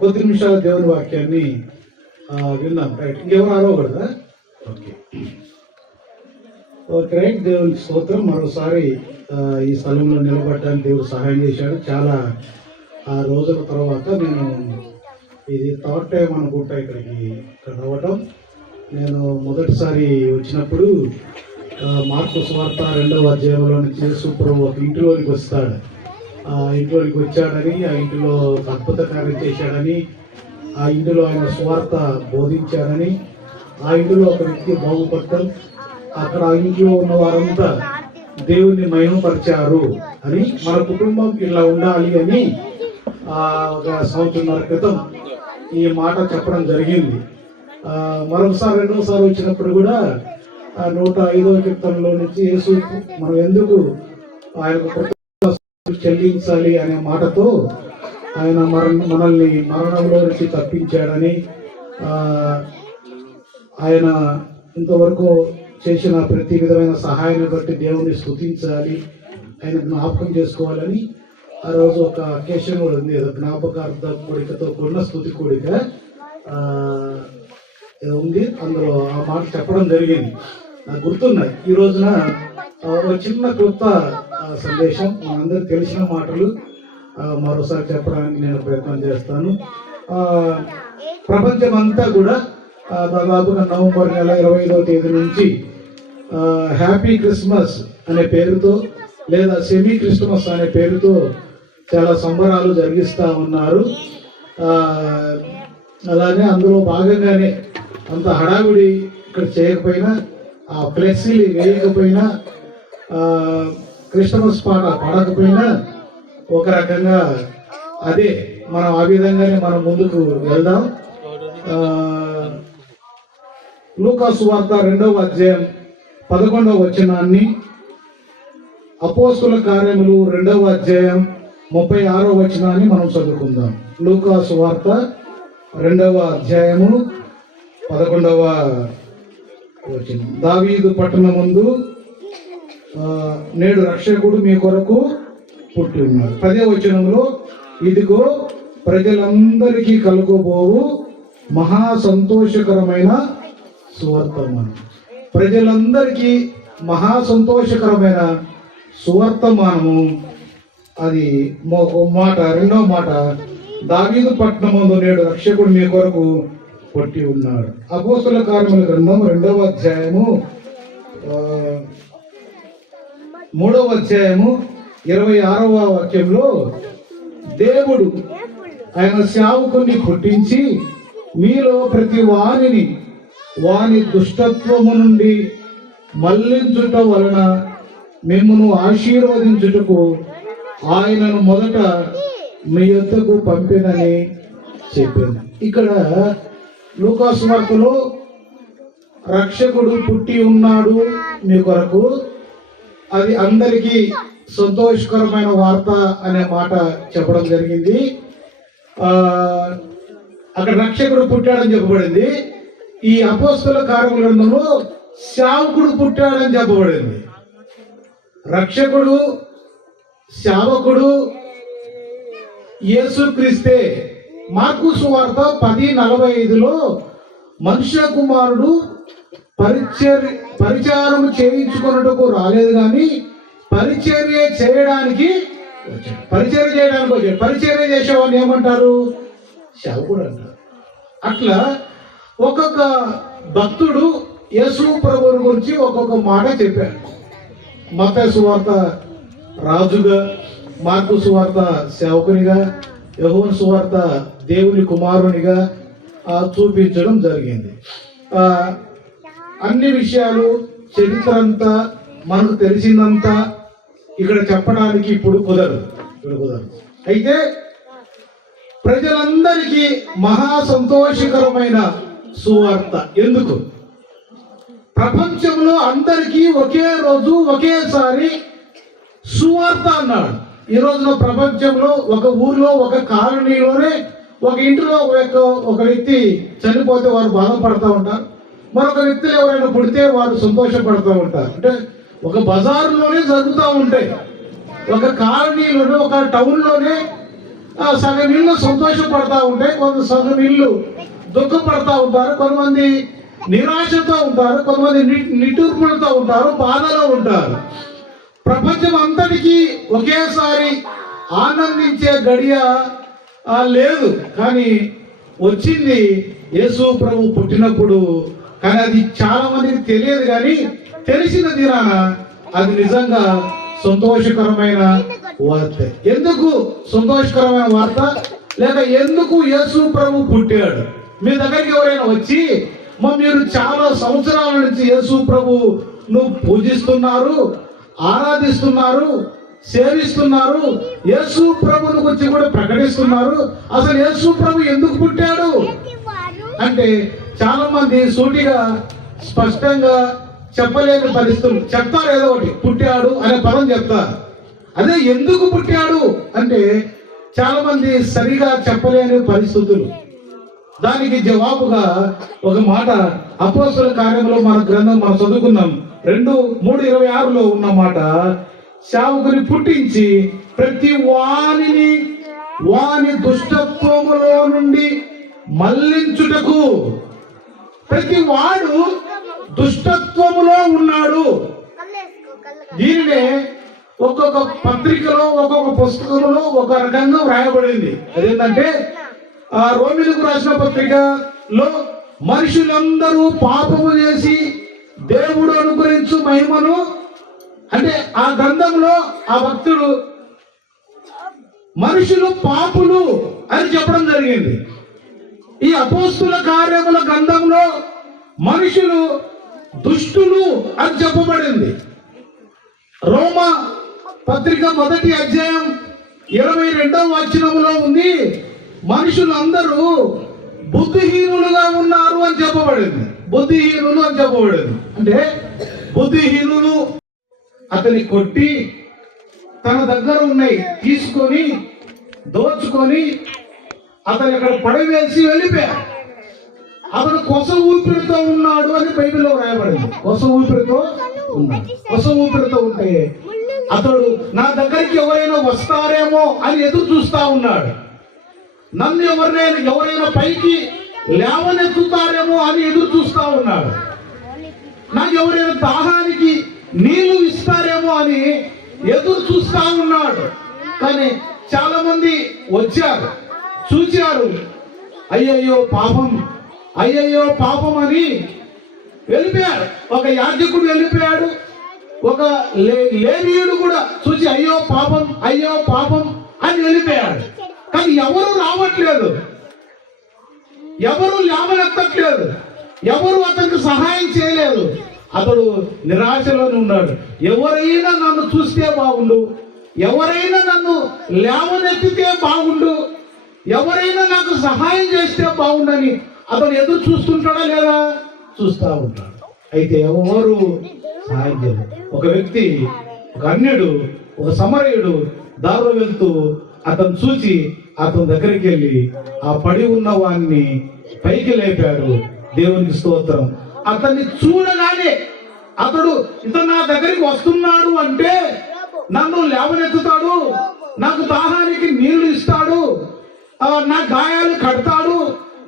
కొద్ది నిమిషాల దేవుని వాక్యాన్ని విందాం. రైట్, ఇంకెవరు అరవకూడదా? Okay okay right. దేవునికి స్తోత్రం. మరోసారి ఈ స్థలంలో నిలబడడానికి దేవుడు సహాయం చేశాడు. చాలా రోజుల తర్వాత నేను ఇది థర్డ్ టైం అనుకుంటా ఇక్కడ రావటం. నేను మొదటిసారి వచ్చినప్పుడు మార్కు సువార్త 2వ అధ్యాయంలో నుంచి యేసు ప్రభువు ఒక ఇంటిలోనికి వస్తాడు. ఆ ఇంట్లోనికి వచ్చాడని, ఆ ఇంటిలో ఒక అద్భుత కార్యం చేశాడని, ఆ ఇంటిలో ఆయన సువార్త బోధించాడని, ఆ ఇంటిలో ఒక వ్యక్తి బాగుపడటం, అక్కడ ఆ ఇంట్లో ఉన్న వారంతా దేవుణ్ణి మహిమపరిచారు అని, మన కుటుంబం ఇలా ఉండాలి అని ఒక సంవత్సరంన్నర క్రితం ఈ మాట చెప్పడం జరిగింది. మరొకసారి రెండోసారి వచ్చినప్పుడు కూడా 105వ కీర్తనలో నుంచి యేసు మనం ఎందుకు ఆయన చెల్లించాలి అనే మాటతో ఆయన మనల్ని మరణంలో నుంచి తప్పించాడని, ఆయన ఇంతవరకు చేసిన ప్రతి విధమైన సహాయాన్ని బట్టి దేవుని స్తుతించాలి, ఆయన జ్ఞాపకం చేసుకోవాలని ఆ రోజు ఒక అకేషన్ కూడా ఉంది. జ్ఞాపకార్థ కోడికతో కూడిన స్తుతి కోడిక ఉంది. అందులో ఆ మాట చెప్పడం జరిగింది. నాకు గుర్తున్నాయి. ఈ రోజున ఒక చిన్న క్లుప్త సందేశం, మనందరికి తెలిసిన మాటలు మరోసారి చెప్పడానికి నేను ప్రయత్నం చేస్తాను. ప్రపంచం అంతా కూడా దాదాపుగా నవంబర్ నెల 25వ తేదీ నుంచి హ్యాపీ క్రిస్మస్ అనే పేరుతో లేదా సెమీ క్రిస్మస్ అనే పేరుతో చాలా సంబరాలు జరిగిస్తూ ఉన్నారు. అలాగే అందులో భాగంగానే అంత హడావిడి ఇక్కడ చేయకపోయినా, ఆ ఫ్లెక్సీలు వేయకపోయినా, క్రిస్మస్ పాట పాడకపోయినా, ఒక రకంగా అదే మనం ఆ విధంగానే మనం ముందుకు వెళ్దాం. లూకా సువార్త 2వ అధ్యాయం 11వ వచనాన్ని, అపోస్తుల కార్యములు 2వ అధ్యాయం 36వ వచనాన్ని మనం చదువుకుందాం. లూకా సువార్త 2వ అధ్యాయము 11వ వచనం. దావీదు పట్టణమందు నేడు రక్షకుడు మీ కొరకు పుట్టి ఉన్నాడు. 10వ వచనంలో, ఇదిగో ప్రజలందరికీ కలుగబోవు మహా సంతోషకరమైన సువర్తమానం. ప్రజలందరికీ మహా సంతోషకరమైన సువర్తమానము. అది మాట. రెండవ మాట, దావీదు పట్టణమందు నేడు రక్షకుడు మీ కొరకు పుట్టి ఉన్నాడు. అపోస్తుల కార్యముల గ్రంథం 2వ అధ్యాయము 3వ అధ్యాయము 26వ వాక్యంలో, దేవుడు ఆయన సేవకుని పుట్టించి మీలో ప్రతి వానిని వాని దుష్టత్వము నుండి మళ్లించుట వలన మిమ్మును ఆశీర్వదించుటకు ఆయనను మొదట మీ యొద్దకు పంపినని చెప్పింది. ఇక్కడ లూకా సువార్తలో రక్షకుడు పుట్టి ఉన్నాడు మీ కొరకు, అది అందరికీ సంతోషకరమైన వార్త అనే మాట చెప్పడం జరిగింది. అక్కడ రక్షకుడు పుట్టాడని చెప్పబడింది. ఈ అపోస్తుల కార్యముల గ్రంథంలో సేవకుడు పుట్టాడని చెప్పబడింది. రక్షకుడు, సేవకుడు యేసుక్రీస్తే. మార్కు సువార్త 10:45లో మనుష్య కుమారుడు పరిచారం చేయించుకున్నట్టుకు రాలేదు కానీ పరిచర్య చేయడానికి వచ్చాడు. పరిచర్య చేసేవాడిని ఏమంటారు? సేవకుడు అంటారు. అట్లా ఒక్కొక్క భక్తుడు యేసు ప్రభువుని గురించి ఒక్కొక్క మాట చెప్పాడు. మత్తయి సువార్త రాజుగా, మార్కు సువార్త సేవకునిగా, యోహాను సువార్త దేవుని కుమారునిగా చూపించడం జరిగింది. అన్ని విషయాలు, చరిత్ర అంతా మనకు తెలిసిందంతా ఇక్కడ చెప్పడానికి ఇప్పుడు కుదరదు. అయితే ప్రజలందరికీ మహా సంతోషకరమైన సువార్త. ఎందుకు? ప్రపంచంలో అందరికీ ఒకే రోజు ఒకేసారి సువార్త అన్నాడు. ఈ రోజున ప్రపంచంలో ఒక ఊర్లో, ఒక కాలనీలోనే, ఒక ఇంటిలో ఒక వ్యక్తి చనిపోతే వారు బాధపడతా ఉంటారు. మరొక వ్యక్తులు ఎవరైనా పుడితే వారు సంతోషపడుతూ ఉంటారు. అంటే ఒక బజారులోనే జరుగుతూ ఉంటాయి. ఒక కాలనీలోనే, ఒక టౌన్లోనే సగం ఇల్లు సంతోషపడతా ఉంటాయి, సగం ఇల్లు దుఃఖపడతా ఉంటారు, కొంతమంది నిరాశతో ఉంటారు, కొంతమంది నిట్టూర్పులతో ఉంటారు, బాధలో ఉంటారు. ప్రపంచం అంతటికీ ఒకేసారి ఆనందించే గడియ లేదు. కానీ వచ్చింది యేసు ప్రభు పుట్టినప్పుడు. కానీ అది చాలా మందికి తెలియదు. కానీ తెలిసిన దినాన అది నిజంగా సంతోషకరమైన వార్త. ఎందుకు సంతోషకరమైన వార్త? లేక ఎందుకు యేసు ప్రభు పుట్టాడు? మీ దగ్గరికి ఎవరైనా వచ్చి మీరు చాలా సంవత్సరాల నుంచి యేసు ప్రభును పూజిస్తున్నారు, ఆరాధిస్తున్నారు, సేవిస్తున్నారు, యేసు ప్రభుని గురించి కూడా ప్రకటిస్తున్నారు, అసలు యేసు ప్రభు ఎందుకు పుట్టాడు అంటే చాలా మంది సూటిగా స్పష్టంగా చెప్పలేని పరిస్థితులు చెప్తారు. ఏదో ఒకటి పుట్టాడు అనే పదం చెప్తారు. అదే ఎందుకు పుట్టాడు అంటే చాలా మంది సరిగా చెప్పలేని పరిస్థితులు. దానికి జవాబుగా ఒక మాట అపోస్తలుల కార్యములో మన గ్రంథం మనం చదువుకున్నాం 2:3-26లో ఉన్న మాట, సేవకుని పుట్టించి ప్రతి వాని దుష్టత్వములో నుండి మళ్లించుటకు. ప్రతి వాడు దుష్టత్వములో ఉన్నాడు. దీనినే ఒక్కొక్క పత్రికలో ఒక్కొక్క పుస్తకంలో ఒక రకంగా వ్రాయబడింది. అదేంటంటే రోమిలకు రాసిన పత్రికలో మనుషులందరూ పాపము చేసి దేవుడు అనుగ్రహించు మహిమను, అంటే ఆ గ్రంథంలో ఆ భక్తుడు మనుషులు పాపులు అని చెప్పడం జరిగింది. ఈ అపోస్తుల కార్యముల గ్రంథంలో మనుషులు దుష్టులు అని చెప్పబడింది. రోమా పత్రిక 1వ అధ్యాయం 22వ వచనములో ఉంది, మనుషులందరూ బుద్ధిహీనులుగా ఉన్నారు అని చెప్పబడింది. బుద్ధిహీనులు అని చెప్పబడింది అంటే బుద్ధిహీనులు అతని కొట్టి తన దగ్గర ఉన్నాయి తీసుకొని దోచుకొని అతను ఇక్కడ పడవేసి వెళ్ళిపోయాడు. అతను కొస ఊపిరితో ఉన్నాడు అని బైబిల్లో రాయబడింది. కొస ఊపిరితో ఉన్నాడు. కొస ఊపిరితో ఉంటే అతడు నా దగ్గరికి ఎవరైనా వస్తారేమో అని ఎదురు చూస్తా ఉన్నాడు. నన్ను ఎవరైనా పైకి లేవనెత్తుతారేమో అని ఎదురు చూస్తా ఉన్నాడు. నాకు ఎవరైనా దాహానికి నీళ్లు ఇస్తారేమో అని ఎదురు చూస్తా ఉన్నాడు. కానీ చాలా మంది వచ్చారు, చూచారు, అయ్యయ్యో పాపం, అయ్యయ్యో పాపం అని వెళ్ళిపోయాడు. ఒక యాజకుడు వెళ్ళిపోయాడు, ఒక లేవీయుడు కూడా చూసి అయ్యో పాపం, అయ్యో పాపం అని వెళ్ళిపోయాడు. కానీ ఎవరు రావట్లేదు, ఎవరు లేవనెత్తట్లేదు, ఎవరు అతనికి సహాయం చేయలేదు. అతడు నిరాశలోనే ఉన్నాడు. ఎవరైనా నన్ను చూస్తే బాగుండు, ఎవరైనా నన్ను లేవనెత్తితే బాగుండు, ఎవరైనా నాకు సహాయం చేస్తే బాగుండని అతను ఎదురు చూస్తుంటాడా లేదా? చూస్తూ ఉంటాడు. అయితే ఎవరు సహాయం చేయలేదు. ఒక వ్యక్తి, ఒక అన్యుడు, ఒక సమరయుడు దారిలో వెళ్తూ అతను చూసి అతని దగ్గరికి వెళ్ళి ఆ పడి ఉన్న వాడిని పైకి లేపాడు. దేవునికి స్తోత్రం. అతన్ని చూడగానే అతడు ఇతను నా దగ్గరికి వస్తున్నాడు అంటే నన్ను లేవనెత్తుతాడు, నాకు దాహానికి నీళ్లు ఇస్తాడు, నా గాయాలు కడతాడు,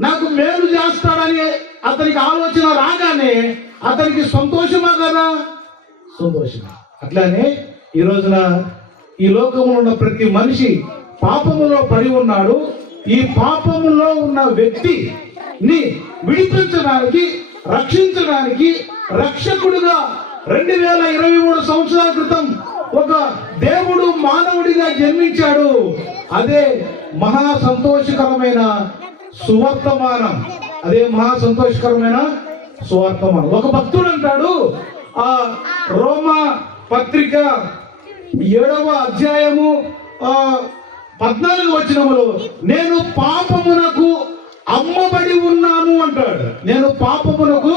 నాకు మేలు చేస్తాడని అతనికి ఆలోచన రాగానే అతనికి సంతోషమా కదా? సంతోషమా. అట్లానే ఈ రోజున ఈ లోకంలో ఉన్న ప్రతి మనిషి పాపములో పడి ఉన్నాడు. ఈ పాపములో ఉన్న వ్యక్తిని విడిపించడానికి, రక్షించడానికి రక్షకుడుగా 2023 సంవత్సరాల క్రితం ఒక దేవుడు మానవుడిగా జన్మించాడు. అదే మహా సంతోషకరమైన సువర్తమానం. అదే మహా సంతోషకరమైన సువర్తమానం. ఒక భక్తుడు అంటాడు, ఆ రోమా పత్రిక 7వ అధ్యాయము 14వ వచనములో, నేను పాపమునకు అమ్మబడి ఉన్నాను అంటాడు. నేను పాపమునకు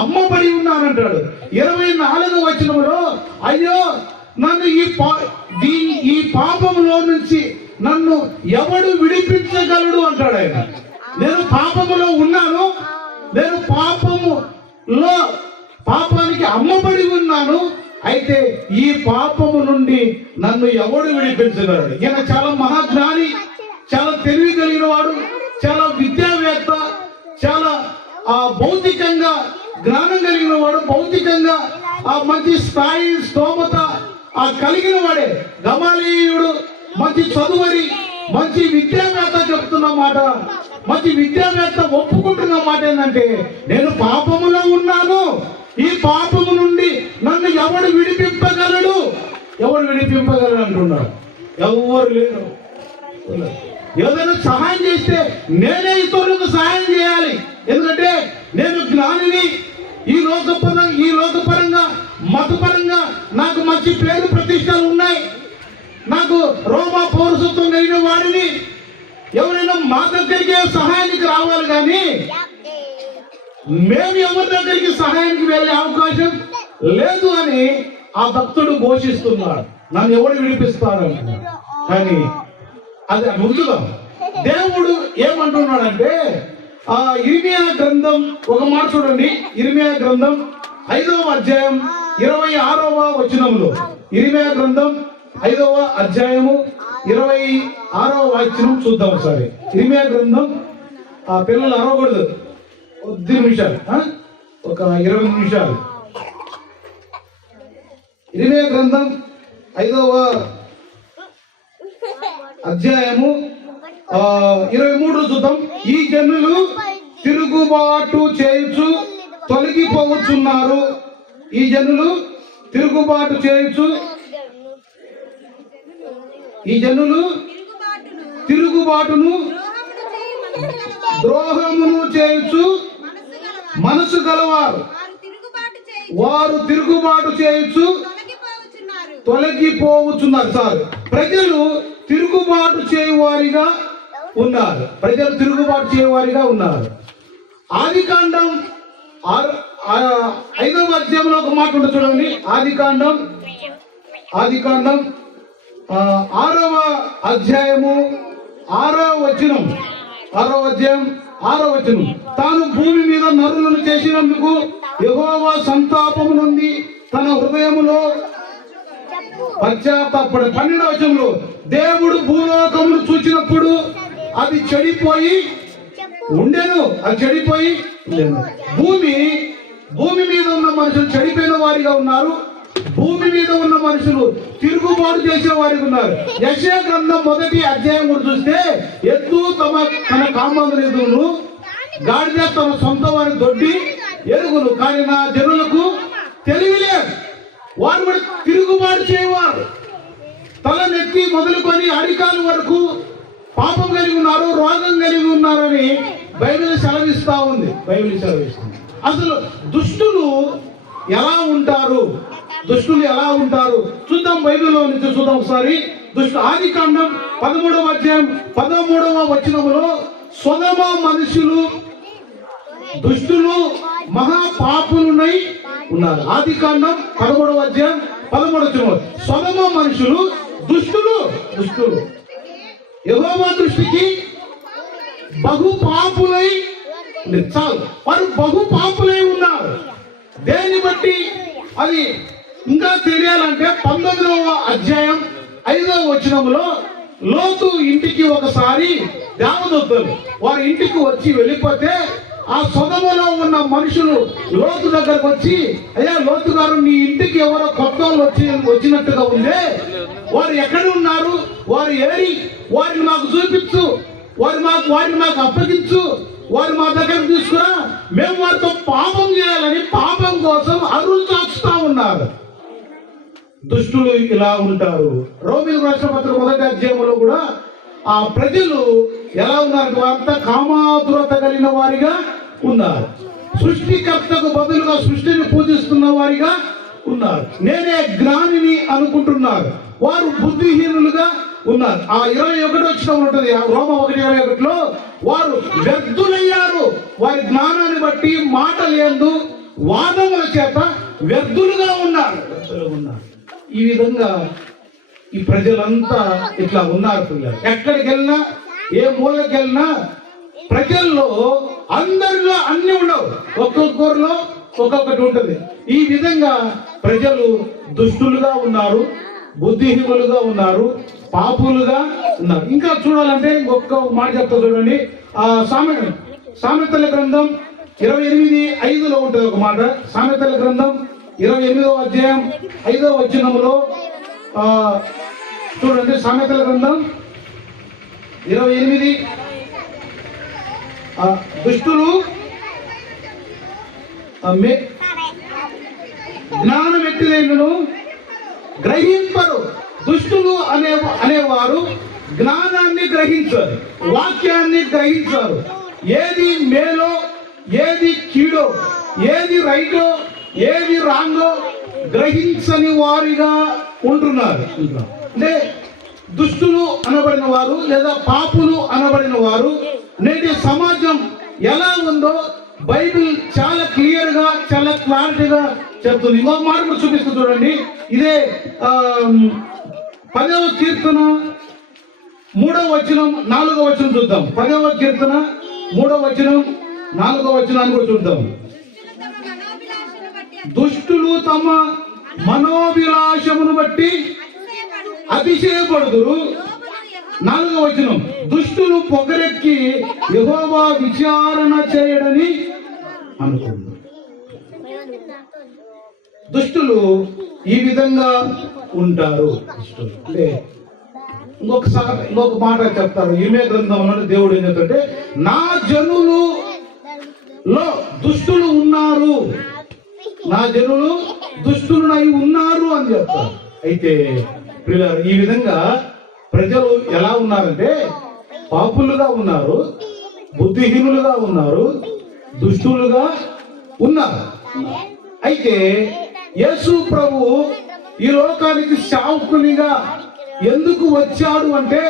అమ్మబడి ఉన్నాను అంటాడు. 24వ వచనములో, అయ్యో నన్ను ఈ పాపములో నుంచి నన్ను ఎవడు విడిపించగలడు అంటాడు ఆయన. నేను పాపములో ఉన్నాను, నేను పాపానికి అమ్మబడి ఉన్నాను, అయితే ఈ పాపము నుండి నన్ను ఎవడు విడిపించగలడు? ఈయన చాలా మహాజ్ఞాని, చాలా తెలివి కలిగిన వాడు, చాలా విద్యావేత్త, చాలా భౌతికంగా జ్ఞానం కలిగిన వాడు, భౌతికంగా మంచి స్థాయి స్తోమత కలిగిన వాడే గమాలీయుడు. మంచి చదువరి, మంచి విద్యావేత్త చెప్తున్న మాట, మంచి విద్యావేత్త ఒప్పుకుంటున్న మాట ఏంటంటే, నేను పాపములో ఉన్నాను, ఈ పాపము నుండి నన్ను ఎవడు విడిపింపగలడు, ఎవడు విడిపింపగలడు అంటున్నాడు. ఎవరు లేరు. ఏదైనా సహాయం చేస్తే నేనే ఇతరులకు సహాయం చేయాలి. ఎందుకంటే నేను జ్ఞానిని. ఈ లోకపరంగా మతపరంగా నాకు మంచి పేరు ప్రతిష్టలు ఉన్నాయి. నాకు రోమా పౌరసత్వం కలిగిన వాడిని. ఎవరైనా మా దగ్గరికి సహాయానికి రావాలి, కానీ మేము ఎవరి దగ్గరికి సహాయానికి వెళ్ళే అవకాశం లేదు అని ఆ భక్తుడు ఘోషిస్తున్నాడు. నన్ను ఎవడు విడిపిస్తాడు అంటున్నాడు. కానీ అది ముందుగా దేవుడు ఏమంటున్నాడంటే, ఇర్మియా గ్రంథం ఒక మాట చూడండి. ఇర్మియా గ్రంథం 5వ అధ్యాయం 26వ వచనంలో, ఇర్మియా గ్రంథం 5వ అధ్యాయము 26వ వాక్యం చూద్దాం ఒకసారి. ఇర్మియా గ్రంథం, పిల్లలు అరవకూడదు, 10 నిమిషాలు, ఒక 20 నిమిషాలు. ఇర్మియా గ్రంథం 5వ అధ్యాయము 23 చూద్దాం. ఈ జనులు తిరుగుబాటు చేయుచు తొలగిపోవచ్చున్నారు. ఈ జనులు తిరుగుబాటు చేయుచు, ఈ జనులు తిరుగుబాటును ద్రోహమును చేయుచు మనసు గలవారు, వారు తిరుగుబాటు చేయుచు తొలగిపోవచ్చున్నారు. సార్, ప్రజలు తిరుగుబాటు చేయవారిగా ఉన్నారు. ప్రజలు తిరుగుబాటు చేయవారిగా ఉన్నారు. ఆదికాండం 5వ అధ్యాయంలో ఒక మాట ఉంటుంది చూడండి. ఆదికాండం 6వ అధ్యాయము 6వ వచనం, 6వ అధ్యాయం 6వ వచనం. తాను భూమి మీద నరులను చేసినందుకు యెహోవా సంతాపము నుండి తన హృదయములో పశ్చాత్తాపడు. 12వ వచనంలో, దేవుడు భూలోకమును చూచినప్పుడు అది చెడిపోయి ఉండెను. అది చెడిపోయి ఉండెను. భూమి మీద ఉన్న మనుషులు చెడిపోయిన వారిగా ఉన్నారు. భూమి మీద ఉన్న మనుషులు తిరుగుబాటు చేసే వారికి ఉన్నారు. యెషయా గ్రంథం 1వ అధ్యాయం కూడా చూస్తే, ఎద్దు తన కామందును, గాడిద తన సొంత వారి దొడ్డి ఎరుగును, కానీ నా జనులకు తెలివిలేదు. వారు కూడా తిరుగుబాటు చేయవారు. తల నెత్తి మొదలుకొని అరికాలు వరకు పాపం కలిగి ఉన్నారు, రోగం కలిగి ఉన్నారని బైబిల్ సెలవిస్తా ఉంది. అసలు దుష్టులు ఎలా ఉంటారు? దుష్టులు ఎలా ఉంటారు చూద్దాం. బైబిల్లో నుంచి చూద్దాం ఒకసారి. ఆదికాండం 13వ అధ్యాయం 13వ వచనములో, సొదొమ మనుషులు దుష్టులు మహాపాపులునై ఉన్నారు. ఆదికాండం 13వ అధ్యాయం 13వ వచనం, సొదొమ మనుషులు దుష్టులు యెహోవా దృష్టికి బహుపాపులై, చాలు, వారు బహుపాపులై ఉన్నారు. దేన్ని బట్టి అది ఇంకా తెలియాలంటే 19వ అధ్యాయం 5వ వచనంలో, లోతు ఇంటికి ఒకసారి దేవదూతలు వారి ఇంటికి వచ్చి వెళ్ళిపోతే, ఆ సొదొమలో ఉన్న మనుషులు లోతు దగ్గరకు వచ్చి, అయ్యా లోతు గారు, నీ ఇంటికి ఎవరో కొత్త వాళ్ళు వచ్చినట్టుగా ఉందే, వారు ఎక్కడ ఉన్నారు, వారు ఏరి, వారిని మాకు చూపించు, వారిని మాకు అప్పగించు, వారు మా దగ్గర తీసుకురా, మేము వారితో పాపం చేయాలని పాపం కోసం అరులు చాచుతా ఉన్నారు. దుష్టులు ఇలా ఉంటారు. రోమీయులకు రాసిన పత్రిక 1వ అధ్యాయంలో కూడా ఆ ప్రజలు ఎలా ఉన్నారు? వారంతా కామాతురత కలిగిన వారిగా ఉన్నారు. సృష్టికర్తకు బదులుగా సృష్టిని పూజిస్తున్న వారిగా ఉన్నారు. నేనే జ్ఞానిని అనుకుంటున్నారు. వారు బుద్ధిహీనులుగా ఉన్నారు. ఆ 21 వచ్చిన ఉంటుంది, రోమ 1:21లో, వారు వ్యర్థులయ్యారు. వారి జ్ఞానాన్ని బట్టి మాటలందు వాదముల చేత వ్యర్థులుగా ఉన్నారు. ఈ విధంగా ఈ ప్రజలంతా ఇట్లా ఉన్నారు. పిల్లలు ఎక్కడికి వెళ్ళినా, ఏ మూలకి వెళ్ళినా, ప్రజల్లో అందరిలో అన్ని ఉండవు, ఒక్కొక్కరిలో ఒక్కొక్కటి ఉంటుంది. ఈ విధంగా ప్రజలు దుష్టులుగా ఉన్నారు. బుద్ధిహీనులుగా ఉన్నారు, పాపులుగా ఉన్నారు. ఇంకా చూడాలంటే ఇంకొక మాట చెప్తా చూడండి. సామెతల గ్రంథం 28:5 ఉంటుంది ఒక మాట. సామెతల గ్రంథం 28వ అధ్యాయం 5వ వచనములో చూడండి. సామెతల గ్రంథం 28 దుష్టులు జ్ఞానం ఎట్టిలేను గ్రహింపరు. దుష్టులు అనేవారు జ్ఞానాన్ని గ్రహించారు, వాక్యాన్ని గ్రహించారు. ఏది మేలో, ఏది కీడో, ఏది రైటో, ఏది రాంగో గ్రహించని వారిగా ఉంటున్నారు. అంటే దుష్టులు అనబడిన వారు లేదా పాపులు అనబడిన వారు నేటి సమాజం ఎలా ఉందో బైబిల్ చాలా క్లియర్ గా, చాలా క్లారిటీగా చెప్తుంది. ఇంకొక మాట కూడా చూపిస్తూ చూడండి. ఇదే 10వ కీర్తన 3వ వచనం 4వ వచనం చూద్దాం. 10వ కీర్తన 3వ వచనం 4వ వచనాన్ని కూడా చూద్దాం. దుష్టులు తమ మనోభిలాషమును బట్టి అతిశయపడుదురు. 4వ వచనం, దుష్టులు పొగరెక్కి యెహోవా విచారణ చేయడని అనుకుంది. దుష్టులు ఈ విధంగా ఉంటారు. అంటే ఇంకొక మాట చెప్తారు. ఈమె గ్రంథంలో దేవుడు ఏం చెప్తాడంటే, నా జనులలో దుష్టులు ఉన్నారు, నా జనులు దుష్టులై ఉన్నారు అని చెప్తారు. అయితే ప్రియులారా, ఈ విధంగా ప్రజలు ఎలా ఉన్నారంటే పాపులుగా ఉన్నారు, బుద్ధిహీనులుగా ఉన్నారు, దుష్టులుగా ఉన్నారు. అయితే యేసు ప్రభు ఈ లోకానికి సేవకునిగా ఎందుకు వచ్చాడు అంటే,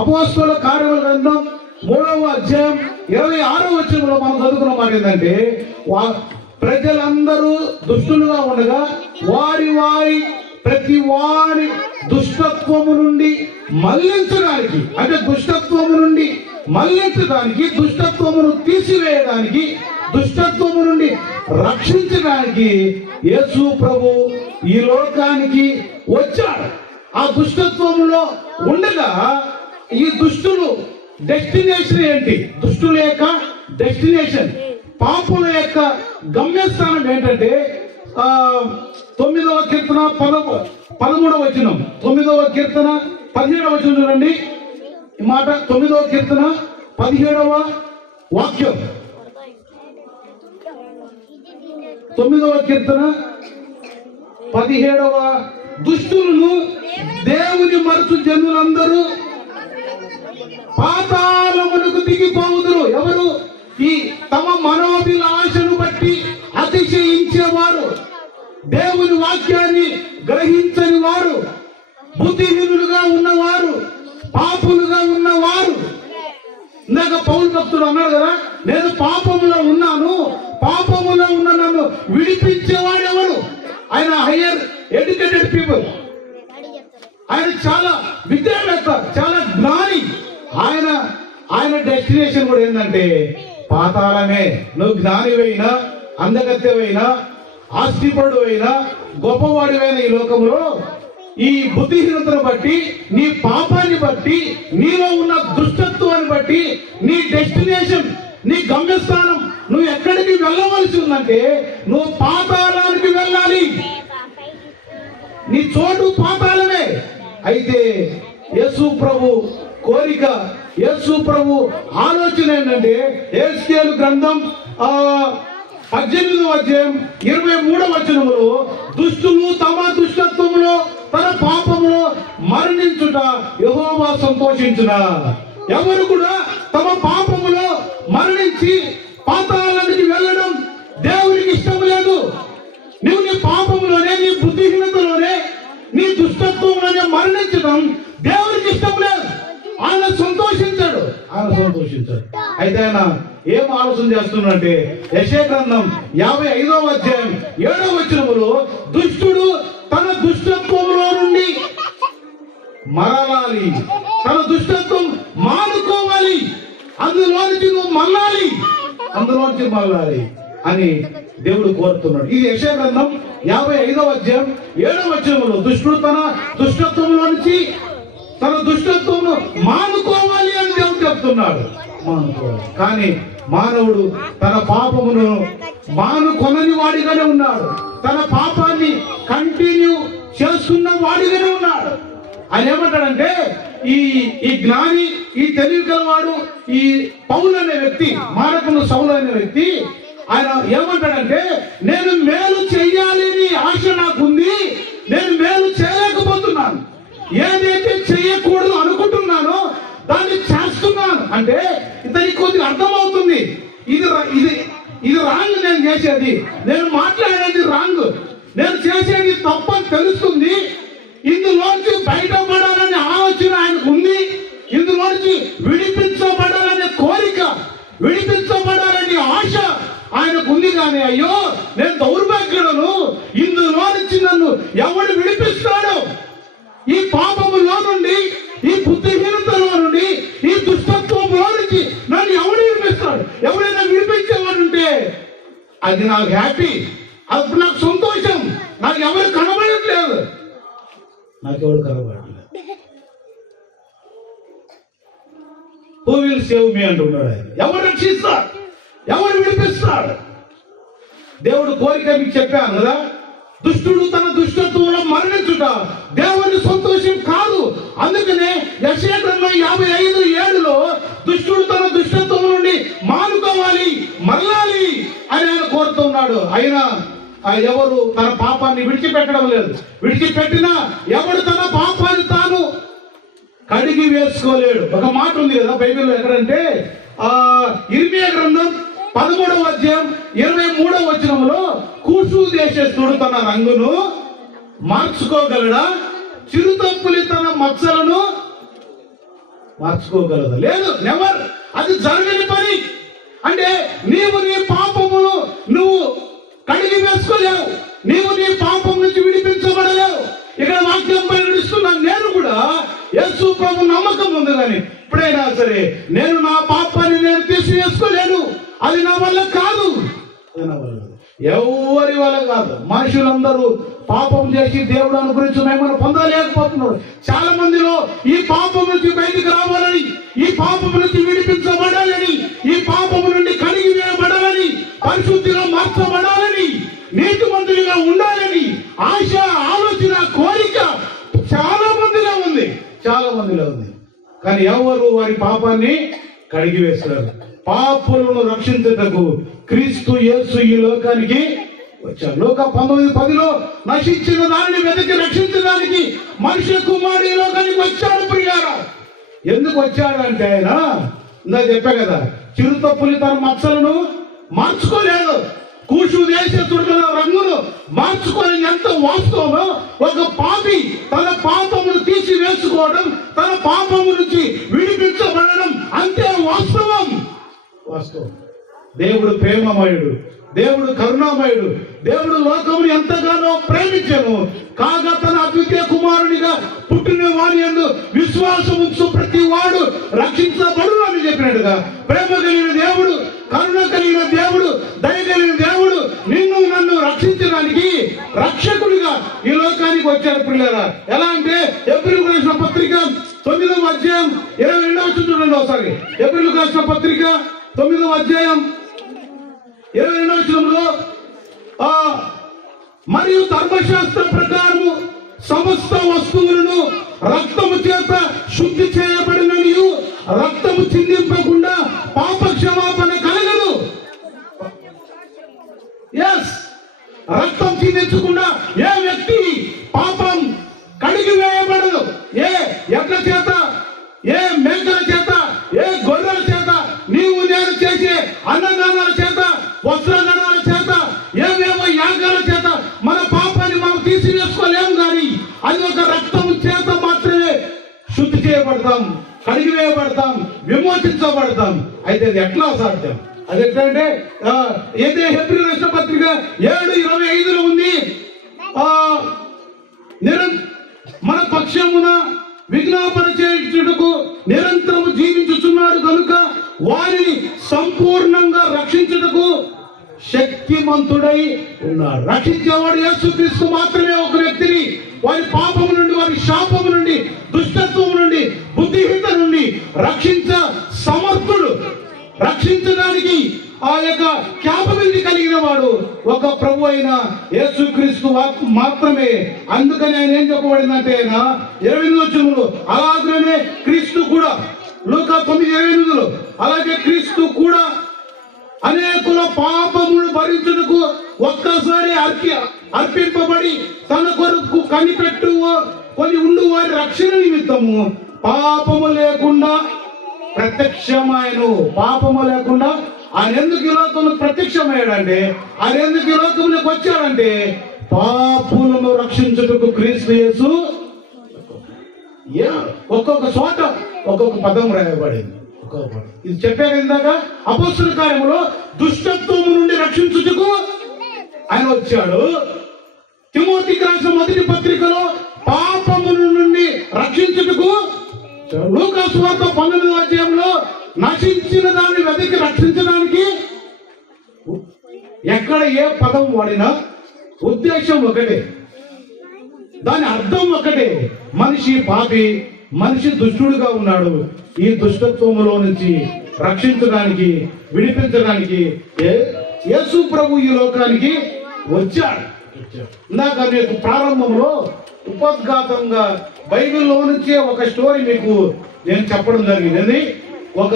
అపోస్తలుల కార్యముల గ్రంథం 3వ అధ్యాయం 26వ వచనంలో మనం చదువుకున్న మాట ఏంటంటే, ప్రజలందరూ దుష్టులుగా ఉండగా ప్రతి వారి దుష్టత్వము నుండి మళ్లించడానికి, అంటే దుష్టత్వము నుండి మళ్లించడానికి, దుష్టత్వమును తీసివేయడానికి, దుష్టత్వము నుండి రక్షించడానికి యేసు ప్రభు ఈ లోకానికి వచ్చాడు. ఆ దుష్టత్వములో ఉండగా ఈ దుష్టులు డెస్టినేషన్ ఏంటి? దుష్టుల యొక్క డెస్టినేషన్, పాపుల యొక్క గమ్యస్థానం ఏంటంటే 9వ కీర్తన 13వ వచనం, 9వ కీర్తన 17వ వచనం చూడండి. ఈ మాట 9వ కీర్తన 17వ వాక్యం. 9వ కీర్తన 17వ, దుష్టులను దేవుని మరచు జనులందరూ పాతాళమునకు దిగిపోవుదురు. ఎవరు? ఈ తమ మనోభిలాషను బట్టి అతిశయించేవారు, దేవుని వాక్యాన్ని గ్రహించని వారు, బుద్ధిహీనులుగా ఉన్నవారు, పాపులుగా ఉన్నవారు. ఇందాక పౌలు భక్తుడు అన్నాడు కదా, నేను పాపములో ఉన్నాను, పాపములో ఉన్న నన్ను విడిపించేవాడు ఎవరు? ఆయన హయ్యర్ ఎడ్యుకేటెడ్ పీపుల్, ఆయన చాలా విద్యావేత్త, చాలా జ్ఞాని. ఆయన డెస్టినేషన్ కూడా ఏంటంటే పాతాళమే. నువ్వు జ్ఞానివైనా, అందగత్యవైనా, ఆస్తిపడు అయినా, గొప్పవాడివైన ఈ లోకంలో ఈ బుద్ధిహీనతను బట్టి, నీ పాపాన్ని బట్టి, నీలో ఉన్న దుష్టత్వాన్ని బట్టి నీ డెస్టినేషన్, నీ గమ్యస్థానం, నువ్వు ఎక్కడికి వెళ్ళవలసి ఉందంటే నువ్వు పాతాళానికి వెళ్ళాలి. నీ చోటు పాతాళమే. అయితే యేసు ప్రభు కోరిక, యేసు ప్రభు ఆలోచన ఏంటంటే, యెహెజ్కేలు గ్రంథం 18వ అధ్యాయం 23వ వచనములో, దుష్టులు తమ దుష్టత్వములో, తన పాపములో మరణించుట యెహోవా సంతోషించున. ఎవరు కూడా తమ పాపములో మరణించి పాతాళానికి వెళ్ళడం దేవునికి ఇష్టం లేదు. నువ్వు నీ పాపములోనే, నీ బుద్ధిహీనతలోనే, నీ దుష్టత్వంలోనే మరణించడం దేవునికి ఇష్టం లేదు. ఆయన సంతోషించాడు. అయితే ఆయన ఏం ఆలోచన చేస్తున్నాడంటే, యెషయా గ్రంథం 55వ అధ్యాయం 7వ వచనములో, దుష్టుడు తన దుష్టత్వంలో నుండి మరలాలి, తన దుష్టత్వం మానుకోవాలి, అందులోంచి నువ్వు మళ్ళాలి అని దేవుడు కోరుతున్నాడు. ఇది యెషయా గ్రంథం 55వ అధ్యాయం 7వ వచనంలో దుష్టుడు తన దుష్టత్వంలో నుంచి తన దుష్టత్వం మానుకోవాలి అని దేవుడు చెప్తున్నాడు. మానుకోవాలి. కానీ మానవుడు తన పాపమును మానుకొనని వాడిగానే ఉన్నాడు. తన పాపాన్ని కంటిన్యూ చేస్తున్న వాడిగానే ఉన్నాడు. ఆయన ఏమంటాడంటే ఈ జ్ఞాని, ఈ తెలివి గలవాడు, ఈ పౌలు అనే వ్యక్తి, మానవుడు సౌలు అనే వ్యక్తి, ఆయన ఏమంటాడంటే నేను మేలు చెయ్యాలని ఆశ నాకుంది, నేను మేలు చేయలేకపోతున్నాను. ఏదైతే చెయ్యకూడదు అనుకుంటున్నానో దాన్ని చేస్తున్నాను. అంటే ఇతనికి కొద్దిగా అర్థమవుతుంది, ఇది రాంగ్, నేను చేసేది, నేను మాట్లాడేది రాంగ్, నేను చేసేది తప్పని తెలుస్తుంది. ఇందులోంచి బయటపడాలనే ఆలోచన ఆయనకు ఉంది. ఇందులోంచి విడిపించబడాలనే కోరిక, విడిపించబడాలనే ఆశ ఆయనకు ఉంది. కానీ అయ్యో నేను దౌర్భాగ్యుడను, ఇందులో నుంచి నన్ను ఎవడు విడిపిస్తాడు? ఈ పాపములో నుండి, ఈ బుద్ధిహీనతలో నుండి, ఈ దుష్టత్వంలో నుంచి నన్ను ఎవడు విడిపిస్తాడు? ఎవరైనా విడిపించేవాడు ఉంటే అది నాకు హ్యాపీ, అది నాకు సంతోషం. నాకు ఎవరు కనబడట్లేదు, నాకెవడు కనబడట్లేదు. హూ విల్ సేవ్ మీ అంటున్నాడు ఆయన. ఎవరు రక్షిస్తాడు? ఎవరు విడిపిస్తాడు? దేవుడు కోరిక మీకు చెప్పాను కదా, దుష్టుడు తన దుష్టత్వంలో మరణించుట దేవుని సంతోషం కాదు. అందుకనే యెషయా గ్రంథం 55:7లో దుష్టుడు తన దుష్టత్వం నుండి మానుకోవాలి, మరలాలి అని ఆయన కోరుతున్నాడు. అయినా ఎవరు తన పాపాన్ని విడిచిపెట్టడం లేదు. విడిచిపెట్టినా ఎవడు తన పాపాన్ని తాను కడిగి వేసుకోలేడు. ఒక మాట ఉంది కదా బైబిల్లో, ఎక్కడంటే ఇర్మియా గ్రంథం 13వ అధ్యాయం 23వ వచనంలో, కూషు దేశస్థుడు తన రంగును మార్చుకోగలడా? చిరుతప్పులి తన మచ్చలను మార్చుకోగలదా? లేదు, నెవర్. అది జరగని పని. అంటే నీవు నీ పాపమును నువ్వు కడిగి వేసుకోలేవు, నీవు నీ పాపం నుంచి విడిపించబడలేవు. ఇక్కడ వాక్యం ప్రకటిస్తున్నాను, నేను కూడా యేసు ప్రభు నమ్మకం ఉంది. కానీ ఇప్పుడైనా సరే నేను నా పాపాన్ని నేను తీసివేసుకోలేను. అది నా వల్ల కాదు, ఎవరి వల్ల కాదు. మనుషులందరూ పాపం చేసి దేవుడు అనుగ్రహించి మేము పొందలేకపోతున్నారు. చాలా మందిలో ఈ పాపం నుంచి బయటికి రావాలని, ఈ పాపం నుంచి విడిపించబడాలని, ఈ పాపం నుండి కడిగి వేయబడాలని, పరిశుద్ధిగా మార్చబడాలని, నీతిమంతులుగా ఉండాలని ఆశ, ఆలోచన, కోరిక చాలా మందిలో ఉంది, చాలా మందిలో ఉంది. కానీ ఎవరు వారి పాపాన్ని కడిగి వేస్తారు? పాపులను రక్షించుటకు క్రీస్తు యేసు ఈ లోకానికి వచ్చాడు. లోక 19:10లో నశించిన దానిని వెతికి రక్షించడానికి మనుష్య కుమారుడు ఈ లోకానికి వచ్చాడు. ప్రియారా, ఎందుకు వచ్చాడంటే ఆయన ఇందా చెప్పా కదా, చిరుతప్పులి తన మచ్చలను మార్చుకోలేదు, కూషు దేశస్థుడు తన రంగును మార్చుకొని ఎంత వాస్తవమో, ఒక పాపి తన పాపమును తీసి వేసుకోవడం, తన పాపము నుంచి విడిపించబడడం అంతే వాస్తవం. వాస్తవం. దేవుడు ప్రేమమయుడు, దేవుడు కరుణామయుడు, దేవుడు లోకమును ఎంతగానో ప్రేమించెను, కాగా తన అద్వితీయ కుమారునిగా పుట్టిన వారి యందు విశ్వాసముంచు ప్రతి వాడు రక్షించబడు అని చెప్పినట్టుగా, ప్రేమ కలిగిన దేవుడు, కరుణ కలిగిన దేవుడు, దయ కలిగిన దేవుడు నిన్ను నన్ను రక్షించడానికి రక్షకుడిగా ఈ లోకానికి వచ్చాడు. పిల్లరా, ఎలా అంటే ఏప్రిల్ రాసిన పత్రిక 9వ అధ్యాయం 22వ వచనం చూడండి ఒకసారి. ఏప్రిల్ రాసిన పత్రిక 9వ అధ్యాయం 22వ వచనంలో, మరియు ధర్మశాస్త్ర ప్రకారము సమస్త వస్తువులను రక్తము చేత శుద్ధి చేయబడిననియు, రక్తము చిందింపకుండా పాప క్షమాపణ కలగదు. రక్తం చిందించకుండా ఏ వ్యక్తి పాపం కడిగి వేయబడదు. ఏ ఎడ్ల చేత, ఏ మేకల చేత, ఏ గొర్రెల చేత, నీవు నేను చేసే అన్నదానాల చేత, వస్త్రదానాల చేత, ఏవేవో యాగాల చేత మన పాపాన్ని మనం తీసివేసుకోలేము. కానీ అది ఒక రక్తం చేత మాత్రమే శుద్ధి చేయబడతాం, కడిగి వేయబడతాం, విమోచించబడతాం. అయితే అది ఎట్లా సాధ్యం? అది ఎట్లంటే ఏదే హెబ్రీ రాష్ట్ర పత్రిక 7:25లో ఉంది, మన పక్షమున విజ్ఞాపన చేయుటకు నిరంతరము జీవించుచున్నాడు కనుక వారిని సంపూర్ణంగా రక్షించుటకు శక్తిమంతుడై ఉన్నాడు. రక్షించేవాడు యేసుక్రీస్తు మాత్రమే. ఒక వ్యక్తిని వారి పాపము నుండి, వారి శాపము నుండి, దుష్టత్వం నుండి, బుద్ధిహీనత నుండి రక్షించ సమర్థుడు. రక్షించడానికి ఆ యొక్క క్యాపబిలిటీ కలిగిన వాడు ఒక ప్రభు అయిన యేసుక్రీస్తు మాత్రమే. అందుకని ఆయన ఏం చెప్పబడిందంటే, ఆయన 28 వచనంలో అలాగనే క్రీస్తు కూడా, లూకా 9:28 అలాగే క్రీస్తు కూడా అనేకుల పాపములు భరించుటకు ఒక్కసారి అర్పింపబడి తన కొరకు కనిపెట్టు కొని ఉండు వారి రక్షణ నిమిత్తము పాపము లేకుండా ప్రత్యక్షమాయను. పాపము లేకుండా ఆయన ఎందుకు ఈ లోకంలో ప్రత్యక్షమయ్యాడంటే, ఆయన ఎందుకు ఈ లోకంలోకి వచ్చాడంటే, పాపులను రక్షించుటకు క్రీస్తు యేసు. ఒక్కొక్క చోట ఒక్కొక్క పదం రాయబడింది. ఇది చెప్పారు ఇందాక. అపొస్తలుల కార్యములో దుష్టత్వము నుండి రక్షించుటకు ఆయన వచ్చాడు. తిమోతికి రాసిన మొదటి పత్రికలో పాపముల నుండి రక్షించుటకు. లూకా సువార్త 19వ అధ్యాయంలో నశించిన దాన్ని వెతికి రక్షించడానికి. ఎక్కడ ఏ పదం వాడినా ఉద్దేశం ఒకటే, దాని అర్థం ఒకటే. మనిషి పాపి, మనిషి దుష్టుడుగా ఉన్నాడు. ఈ దుష్టత్వములో నుంచి రక్షించడానికి, విడిపించడానికి యేసు ప్రభు ఈ లోకానికి వచ్చాడు. ఇందాక మీకు ప్రారంభంలో ఉపోద్ఘాతంగా బైబిల్లో నుంచే ఒక స్టోరీ మీకు నేను చెప్పడం జరిగింది. ఒక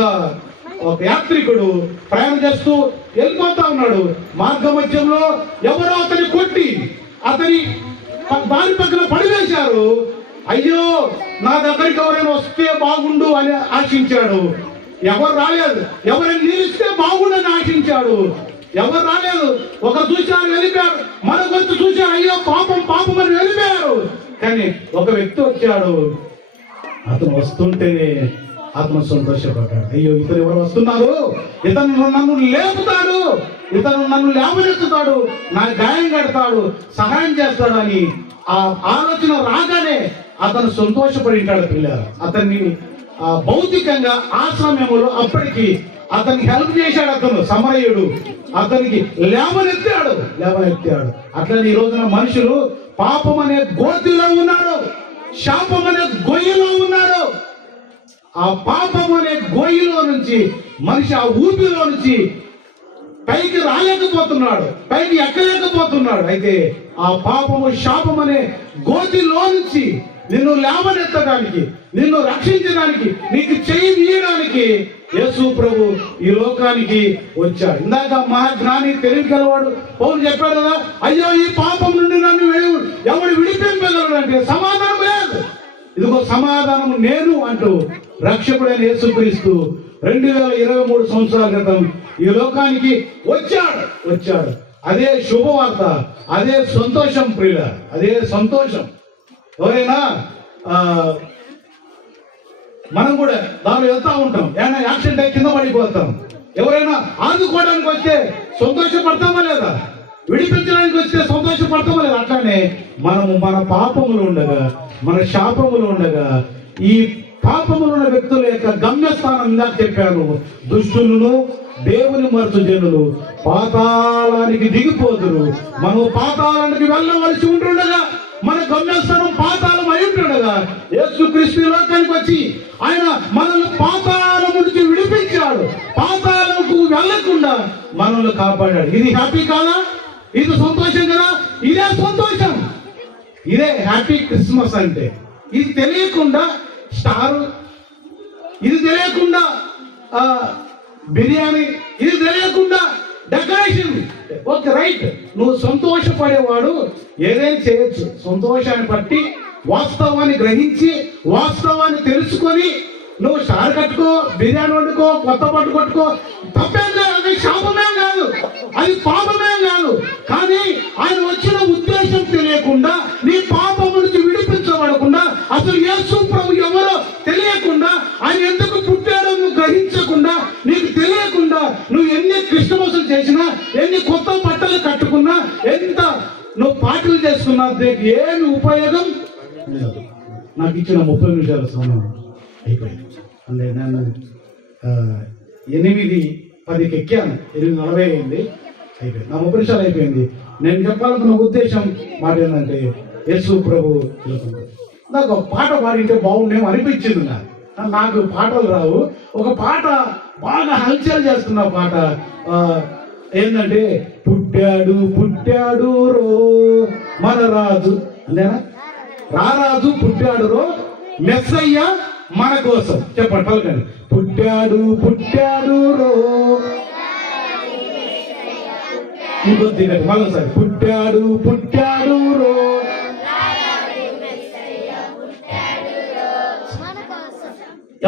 యాత్రికుడు ప్రయాణం చేస్తూ వెళ్ళిపోతా ఉన్నాడు. మార్గ మధ్యంలో ఎవరో అతని కొట్టి అతని దారి పక్కన పడివేశారు. అయ్యో, నా దగ్గరికి ఎవరైనా వస్తే బాగుండు అని ఆశించాడు. ఎవరు రాలేదు. ఎవరైనా నిలిస్తే బాగుండని ఆశించాడు. ఎవరు రాలేదు. ఒకరు చూశారు, వెళ్ళిపోయారు. మరొకరు చూశారు, అయ్యో పాపం పాపం అని వెళ్ళిపోయారు. కానీ ఒక వ్యక్తి వచ్చాడు. అతను వస్తుంటేనే ఆత్మ సంతోషపడ్డాడు. అయ్యో, ఇతను ఎవరు వస్తున్నారు, ఇతను నన్ను లేపుతాడు, ఇతను నన్ను లేవనెత్తుతాడు, నా గాయం కడతాడు, సహాయం చేస్తాడు అని ఆ ఆలోచన రాగానే అతను సంతోషపడింటాడు. పిల్లలు అతన్ని భౌతికంగా ఆ సమయంలో అప్పటికి అతనికి హెల్ప్ చేశాడు. అతను సమరయుడు అతనికి లేవనెత్తాడు. అట్లనే ఈ రోజున మనుషులు పాపం అనే గోతిలో ఉన్నారు, శాపం అనే గొయ్యిలో ఉన్నారు. ఆ పాపం అనే గొయ్యిలో నుంచి మనిషి ఆ ఊపిలో నుంచి పైకి రాలేకపోతున్నాడు, పైకి ఎక్కలేకపోతున్నాడు. అయితే ఆ పాపము, శాపం అనే గోతిలో నుంచి నిన్ను లేవనెత్తడానికి, నిన్ను రక్షించడానికి, నీకు చేయి తీయడానికి యేసు ప్రభు ఈ లోకానికి వచ్చాడు. ఇందాక మహాజ్ఞాని తెలివి గలవాడు పౌలు చెప్పాడు కదా, అయ్యో ఈ పాపం నుండి నన్ను ఎవడు విడిపింపగలడు అంటే సమాధానం లేదు. ఇదిగో సమాధానం నేను అంటూ రక్షకుడైన యేసుక్రీస్తు 2023 సంవత్సరాల క్రితం ఈ లోకానికి వచ్చాడు. అదే శుభవార్త, అదే సంతోషం ప్రియుల, అదే సంతోషం. ఎవరైనా మనం కూడా దానిలో వెళ్తా ఉంటాం, ఏమైనా యాక్సిడెంట్ అయి కింద పడిపోతాం. ఎవరైనా ఆదుకోవడానికి వస్తే సంతోషపడతామా లేదా? విడిపించడానికి వస్తే సంతోషపడతామా లేదా? అట్లానే మనము మన పాపములు ఉండగా, మన శాపములు ఉండగా, ఈ పాపములు ఉన్న వ్యక్తుల యొక్క గమ్యస్థానం ఇందాక చెప్పాను, దుష్టులను దేవుని మరచు జనులు పాతాళానికి దిగిపోదురు. మనం పాతాళానికి వెళ్ళవలసి ఉంటుండగా, మన గమ్యస్థానం పాతాళం అయి ఉంటుండగా, యేసుక్రీస్తు లోకానికి వచ్చి ఆయన మనల్ని పాతాళం నుంచి విడిపించాడు. పాతాళంకు వెళ్ళకుండా మనల్ని కాపాడాడు. ఇది హ్యాపీ కాదా? ఇది సంతోషం కదా? ఇదే సంతోషం, ఇదే హ్యాపీ క్రిస్మస్ అంటే. ఇది తెలియకుండా స్టార్, ఇది తెలియకుండా బిర్యానీ, ఇది తెలియకుండా డెకరేషన్. ఓకే, రైట్, నువ్వు సంతోషపడేవాడు ఏదైనా చేయొచ్చు. సంతోషాన్ని బట్టి వాస్తవాన్ని గ్రహించి, వాస్తవాన్ని తెలుసుకొని నువ్వు స్టార్ కట్టుకో, బిర్యానీ వండుకో, కొత్త పట్టు కట్టుకో, తప్పేం లేదు. అది శాపమేం కాదు, అది పాపమేం కాదు. కానీ ఆయన వచ్చిన ఉద్దేశం తెలియకుండా, నీ పాపం నుంచి విడిపించబడకుండా, అసలు యేసు ప్రభు ఎవరో తెలియకుండా, ఆయన ఎందుకు పుట్టాడో నువ్వు గ్రహించకుండా, నీకు తెలియకుండా నువ్వు ఎన్ని క్రిస్టమస్లు చేసినా, ఎన్ని కొత్త బట్టలు కట్టుకున్నా, ఎంత నువ్వు పాటలు చేసుకున్నా, ఏమి ఉపయోగం లేదు. నాకు ఇచ్చిన 30 నిమిషాల సమయం అయిపోయింది. అంటే నేను 8:10కి ఎక్కాను, 8:40 అయింది. అయిపోయింది. నా 30 నిమిషాలు అయిపోయింది. నేను చెప్పాలనుకున్న ఉద్దేశం మాట ఏంటంటే యేసు ప్రభు పిలుపునిచ్చాడు. నాకు ఒక పాట పాడింటే బాగుండేమో అనిపించింది. నాకు పాటలు రావు. ఒక పాట బాగా హల్చల్ చేస్తున్న పాట ఏంటంటే పుట్టాడు పుట్టాడు రో మన రాజు, అంతేనా? రారాజు పుట్టాడు రో మెస్సయ్య మన కోసం. చెప్పండి పలకండి. పుట్టాడు పుట్టాడు రో, ఇంకొద్దిగా మళ్ళీసారి పుట్టాడు పుట్టాడు రో.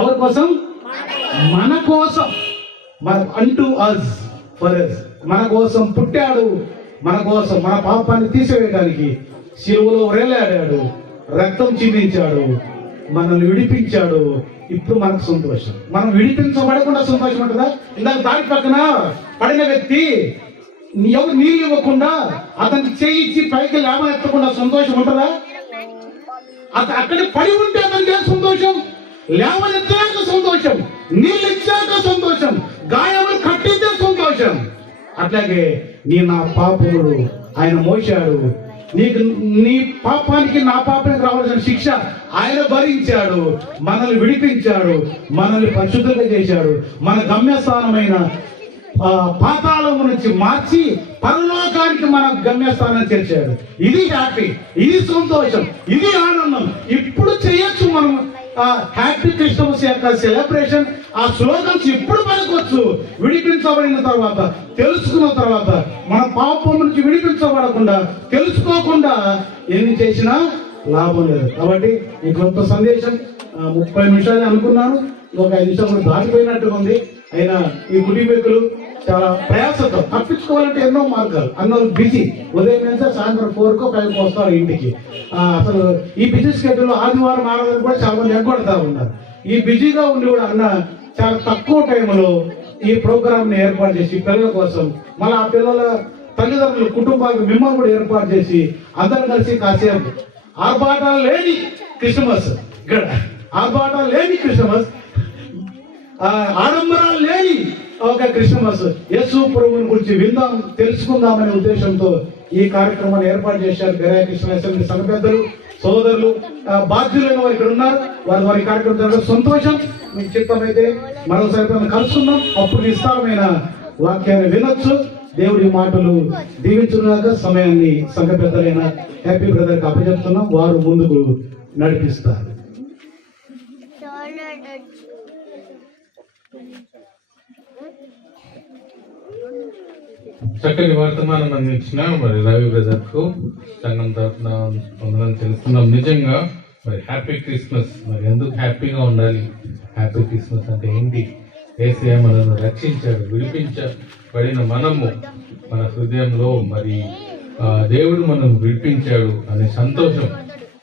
ఎవరి కోసం? మన కోసం. మన అంటూ అస్, ఫర్ అస్, మన కోసం పుట్టాడు, మన కోసం మన పాపాన్ని తీసివేయడానికి శిలువలో వేలాడాడు, రక్తం చిందించాడు, మనల్ని విడిపించాడు. ఇప్పుడు మనకు సంతోషం. మనం విడిపించబడకుండా సంతోషం ఉంటుందా? ఇందాక దారి పక్కన పడిన వ్యక్తి ఎవరు నీళ్ళు ఇవ్వకుండా అతనికి చేయించి పైకి లేవనెత్తకుండా సంతోషం ఉంటుందా? అక్కడే పడి ఉంటే అతనికి ఏం సంతోషం? లేవనెత్తాక సంతోషం, నీళ్ళు ఇచ్చాక సంతోషం, గాయములు కట్టించే సంతోషం. అట్లాగే నా పాపములు ఆయన మోశాడు. నీ పాపానికి నా పాపానికి రావాల్సిన శిక్ష ఆయన భరించాడు, మనల్ని విడిపించాడు, మనల్ని పరిశుద్ధంగా చేశాడు, మన గమ్యస్థానమైన పాతాళము నుంచి మార్చి పరలోకానికి మన గమ్యస్థానం చేర్చాడు. ఇది హ్యాపీ, ఇది సంతోషం, ఇది ఆనందం. ఇప్పుడు చేయొచ్చు మనం హ్యాపీ క్రిస్మస్ యొక్క సెలబ్రేషన్. ఆ స్లోగన్స్ ఇప్పుడు పలకొచ్చు. విడిపించబడిన తర్వాత, తెలుసుకున్న తర్వాత, మన పాపం నుంచి విడిపించబడకుండా, తెలుసుకోకుండా ఎన్ని చేసినా లాభం లేదు. కాబట్టి ఈ గొప్ప సందేశం 30 నిమిషాలు అనుకున్నాను, ఒక 5 నిమిషాలు దాటిపోయినట్టుగా ఉంది. అయినా ఈ కుటుంబీకులు చాలా ప్రయాసంతో తప్పించుకోవాలంటే ఎన్నో మార్గాలు. అన్నో బిజీ, ఉదయం నుంచి సాయంత్రం 4కో 5కో వస్తారు ఇంటికి. అసలు ఈ బిజీ స్కెడ్యూల్లో ఆదివారం ఆరాధన కూడా చాలా మంది ఎగ్గొడతా ఉన్నారు. ఈ బిజీగా ఉండి కూడా అన్న చాలా తక్కువ టైంలో ఈ ప్రోగ్రామ్ని ఏర్పాటు చేసి పిల్లల కోసం, మళ్ళీ ఆ పిల్లల తల్లిదండ్రులు కుటుంబాలకు మిమ్మల్ని కూడా ఏర్పాటు చేసి అందరం కలిసి కాసేపు ఆర్భాటాలు లేని క్రిస్మస్, ఇక్కడ ఆర్భాటాలు లేని క్రిస్మస్, ఆడంబరాలు లేని ఒక క్రిస్మస్, యేసు ప్రభువుని గురించి విందాం, తెలుసుకుందామనే ఉద్దేశంతో ఈ కార్యక్రమాన్ని ఏర్పాటు చేశారు. గరియా కృష్ణ అసెంబ్లీ సంఘ పెద్దలు, సోదరులు, బాధ్యులైన వారు ఇక్కడ ఉన్నారు. వారి కార్యక్రమం జరగడం సంతోషం. మీకు చిత్తమైతే మరోసారి కలుసుకుందాం. అప్పుడు విస్తారమైన వాక్యాన్ని వినొచ్చు. దేవుడి మాటలు దీవించుగాక. సమయాన్ని సంఘ పెద్దలైన హ్యాపీ బ్రదర్కి అప్పచెప్తున్నాం. వారు ముందుకు నడిపిస్తారు. చక్కని వర్తమానం అందించిన మరి రవి బ్రదర్కు సంఘం తరఫున వందనాలు తెలుస్తున్నాం. నిజంగా మరి హ్యాపీ క్రిస్మస్. మరి ఎందుకు హ్యాపీగా ఉండాలి? హ్యాపీ క్రిస్మస్ అంటే ఏంటి? యేసయ్య మనల్ని రక్షించాడు, విడిపించబడిన మనము మన హృదయంలో మరి దేవుడు మనం విడిపించాడు అనే సంతోషం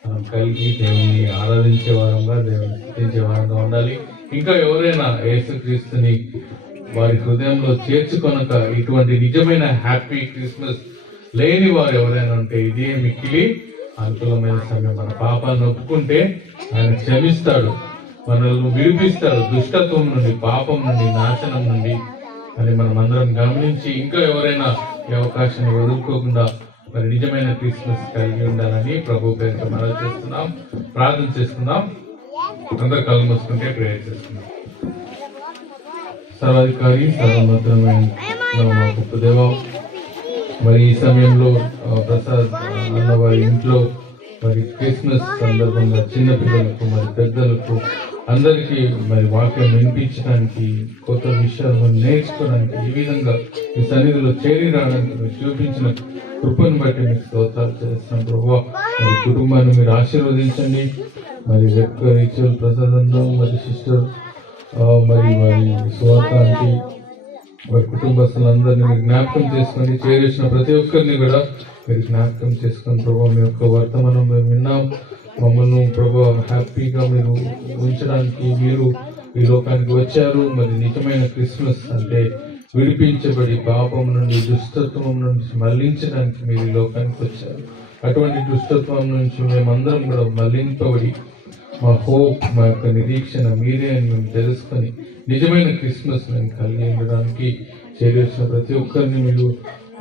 మనం కలిగి దేవుని ఆరాధించే వారంగా, దేవుని స్థుతించే వారంగా ఉండాలి. ఇంకా ఎవరైనా యేసుక్రీస్తుని వారి హృదయంలో చేర్చుకొనక ఇటువంటి నిజమైన హ్యాపీ క్రిస్మస్ లేని వారు ఎవరైనా ఉంటే ఇదే మిక్కిలి అనుకూలమైన సమయం. మన పాపాలను ఒప్పుకుంటే ఆయన క్షమిస్తాడు, మనల్ని విడిపిస్తాడు దుష్టత్వం నుండి, పాపం నుండి, నాశనం నుండి అని మనం అందరం గమనించి ఇంకా ఎవరైనా ఈ అవకాశాన్ని వదులుకోకుండా మరి నిజమైన క్రిస్మస్ కలిగి ఉండాలని ప్రభు పేరుతో మనం చేస్తున్నాం, ప్రార్థన చేసుకుందాం. అందరు కళ్ళు మూసుకుంటే ప్రేయర్ చేసుకుందాం. సర్వాధికారి సర్వోన్నతమైన మా గొప్ప దేవ, మరి ఈ సమయంలో ప్రసాద్ అన్న వారి ఇంట్లో మరి క్రిస్మస్ సందర్భంగా చిన్నపిల్లలకు మరి పెద్దలకు అందరికీ మరి వాక్యం వినిపించడానికి, కొత్త విషయాలను నేర్చుకోవడానికి, ఈ విధంగా ఈ సన్నిధిలో చేరి రావడానికి మీరు చూపించిన కృపను బట్టి మీకు స్తోత్రాలు చేస్తున్నాం ప్రభువా. మరి కుటుంబాన్ని మీరు ఆశీర్వదించండి. మరి రిచువల్ ప్రసాద్ అన్న, మరి సిస్టర్, మరి సువార్తానికి వారి కుటుంబస్తులందరినీ మీరు జ్ఞాపకం చేసుకొని, చేరేసిన ప్రతి ఒక్కరిని కూడా మీరు జ్ఞాపకం చేసుకొని ప్రభావ మీ యొక్క వర్తమానం మేము విన్నాం. మమ్మల్ని ప్రభావ హ్యాపీగా మీరు ఉంచడానికి మీరు ఈ లోకానికి వచ్చారు. మరి నిజమైన క్రిస్మస్ అంటే విడిపించబడి పాపం నుండి, దుష్టత్వం నుంచి మళ్లించడానికి మీరు ఈ లోకానికి వచ్చారు. అటువంటి దుష్టత్వం నుంచి మేమందరం కూడా మళ్లింపబడి మా హోప్, మా యొక్క నిరీక్షణ మీరే అని మేము తెలుసుకొని నిజమైన క్రిస్మస్ మేము కలిగి ఉండడానికి చేరేసిన ప్రతి ఒక్కరిని మీరు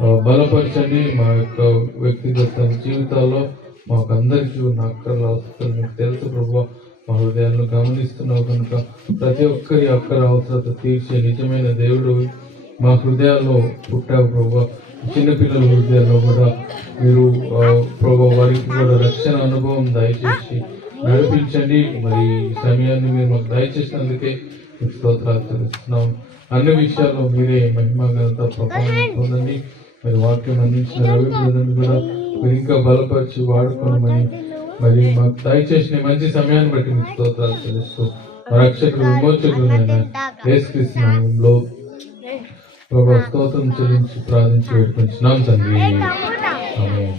బలపరచండి. మా యొక్క వ్యక్తిగత జీవితాల్లో మాకు అందరికీ ఉన్న అక్కర్ల అవసరాలు మీకు తెలుసు ప్రభు. మా హృదయాలను గమనిస్తున్నావు కనుక ప్రతి ఒక్కరి అక్కర అవసరత తీర్చే నిజమైన దేవుడు మా హృదయాల్లో పుట్టావు ప్రభు. చిన్నపిల్లల హృదయాల్లో కూడా మీరు ప్రభు వారికి కూడా రక్షణ అనుభవం దయచేసి నడిపించండి. మరి ఈ సమయాన్ని మీరు మాకు దయచేసినందుకే మీకు స్తోత్రాలు తెలుస్తున్నాం. అన్ని విషయాల్లో మీరే మహిమ ఘనత ప్రభావం పొందండి. మరి వాక్యం అందించిన రవి బ్రదర్ని కూడా మీరు ఇంకా బలపరిచి వాడుకోనమని మరి మాకు దయచేసిన మంచి సమయాన్ని బట్టి మీకు స్తోత్రాలు తెలుస్తూ రక్షకులు విమోచకులు యేసుక్రీస్తు నామములో ప్రభు స్తోత్రం చెల్లించి ప్రార్థించి వేడుకుంటున్నాం తండ్రి. ఆమేన్.